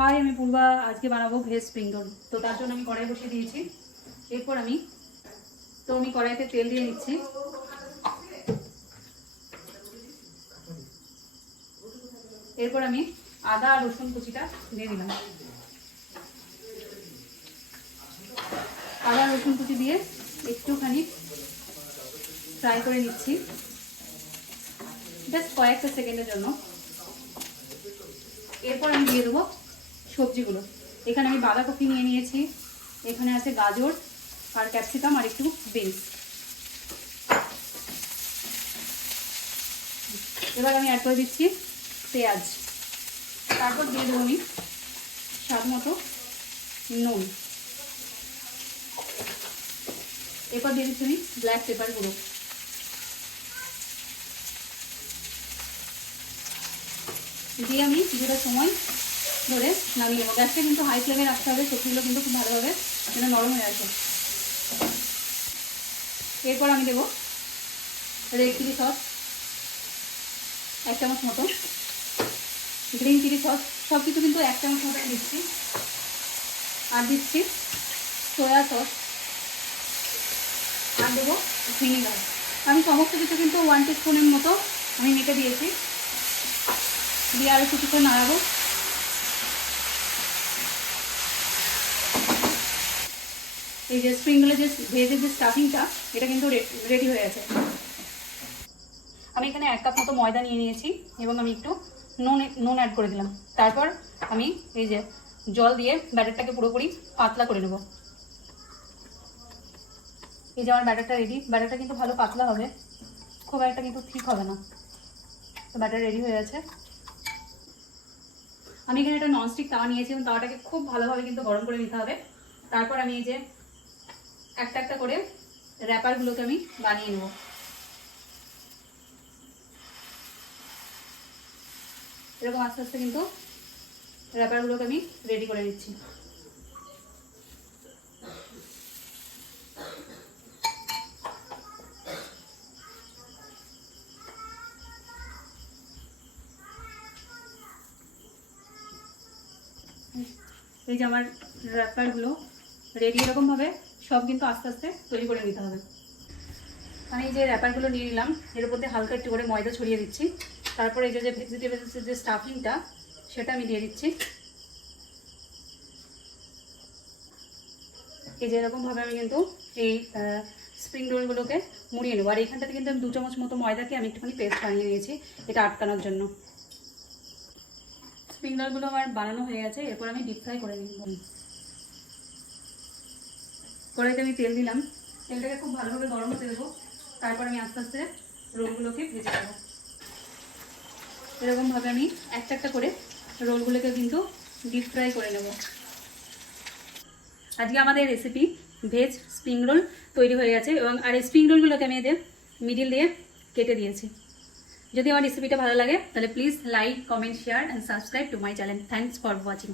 High, আমি পূর্বা, আজকে বানাবো ভেজ স্প্রিং তো তার জন্য আমি কড়াই বসিয়ে দিয়েছি। এরপর আমি, তো আমি কড়াইতে তেল দিয়ে নিচ্ছি। এরপর আমি আদা আর রসুন কুচিটা দিয়ে দিলাম। আদা রসুন কুচি দিয়ে একটুখানি ফ্রাই করে নিচ্ছি। জাস্ট কয়েকটা সেকেন্ডের জন্য। এরপর আমি দিয়ে দেবো সবজিগুলো। এখানে আমি বাঁধাকপি নিয়ে নিয়েছি। এখানে আছে গাজর আর ক্যাপসিকাম আর একটু বিনস। এবার আমি অ্যাড করে দিচ্ছি পেঁয়াজ। তারপর দিয়ে দেবো আমি স্বাদ মতো নুন। এরপর দিয়ে দিচ্ছি আমি ব্ল্যাক পেপার গুঁড়ো। দিয়ে আমি কিছুটা সময় ধরে নামিয়ে নেব। গ্যাসটা কিন্তু হাই ফ্লেমে রাখতে হবে, সবজিগুলো কিন্তু খুব ভালোভাবে যেন নরম হয়ে আসে। এরপর আমি দেবো রেড চিলি সস এক চামচ মতো। গ্রিন চিলি সস সব কিছু কিন্তু এক চামচ মতো দিচ্ছি। আর দিচ্ছি সয়া সস আর দেবো ভিনিগার আমি সমস্ত কিছু কিন্তু ওয়ান টি স্পুনের মতো আমি মেখে দিয়েছি। দিয়ে আরও কিছুক্ষণ নাড়াবো। এই যে স্প্রিংগুলো যে ভেজের যে স্টাফিংটা এটা কিন্তু রেডি হয়ে গেছে। আমি এখানে এক কাপ মতো ময়দা নিয়ে নিয়েছি এবং আমি একটু নুন নুন অ্যাড করে দিলাম। তারপর আমি এই যে জল দিয়ে ব্যাটারটাকে পুরোপুরি পাতলা করে নেব। এই যে আমার ব্যাটারটা রেডি ব্যাটারটা কিন্তু ভালো পাতলা হবে। খুব একটা কিন্তু ঠিক হবে না। তো ব্যাটার রেডি হয়ে গেছে। আমি এখানে একটা ননস্টিক তাওয়া নিয়েছি এবং তাওয়াটাকে খুব ভালোভাবে কিন্তু গরম করে নিতে হবে। তারপর আমি এই যে একটা একটা করে র্যাপারগুলোকে আমি বানিয়ে নেব। এরকম আস্তে আস্তে কিন্তু র্যাপারগুলোকে আমি রেডি করে নিচ্ছি। এই যে আমার র্যাপারগুলো রেডি এরকমভাবে সব কিন্তু আস্তে আস্তে তৈরি করে নিতে হবে। আমি এই যে র্যাপারগুলো নিয়ে নিলাম, এর দিয়ে হালকা একটু করে ময়দা ছড়িয়ে দিচ্ছি। তারপরে এই যে যে ভেজিটেবলসের যে স্টাফিংটা সেটা আমি দিয়ে দিচ্ছি। এই যে এরকমভাবে আমি কিন্তু এই স্প্রিং রোলগুলোকে মুড়িয়ে নেব। আর এইখানটাতে কিন্তু আমি দু চামচ মতো ময়দাকে আমি একটুখানি পেস্ট বানিয়ে নিয়েছি, এটা আটকানোর জন্য। স্প্রিং রোলগুলো আমার বানানো হয়ে গেছে, এরপর আমি ডিপ ফ্রাই করে নিব। কড়াইতে আমি তেল দিলাম। তেলটাকে খুব ভালোভাবে গরম হতে দেবো। তারপর আমি আস্তে আস্তে রোলগুলোকে ভেজে দেবো এরকমভাবে আমি একটা একটা করে রোলগুলোকে কিন্তু ডিপ ফ্রাই করে নেব। আজকে আমাদের রেসিপি ভেজ স্প্রিং রোল তৈরি হয়ে গেছে এবং আর এই স্প্রিং রোলগুলোকে আমি এদের মিডিল দিয়ে কেটে দিয়েছি। যদি আমার রেসিপিটা ভালো লাগে, তাহলে please like comment share and subscribe to my channel thanks for watching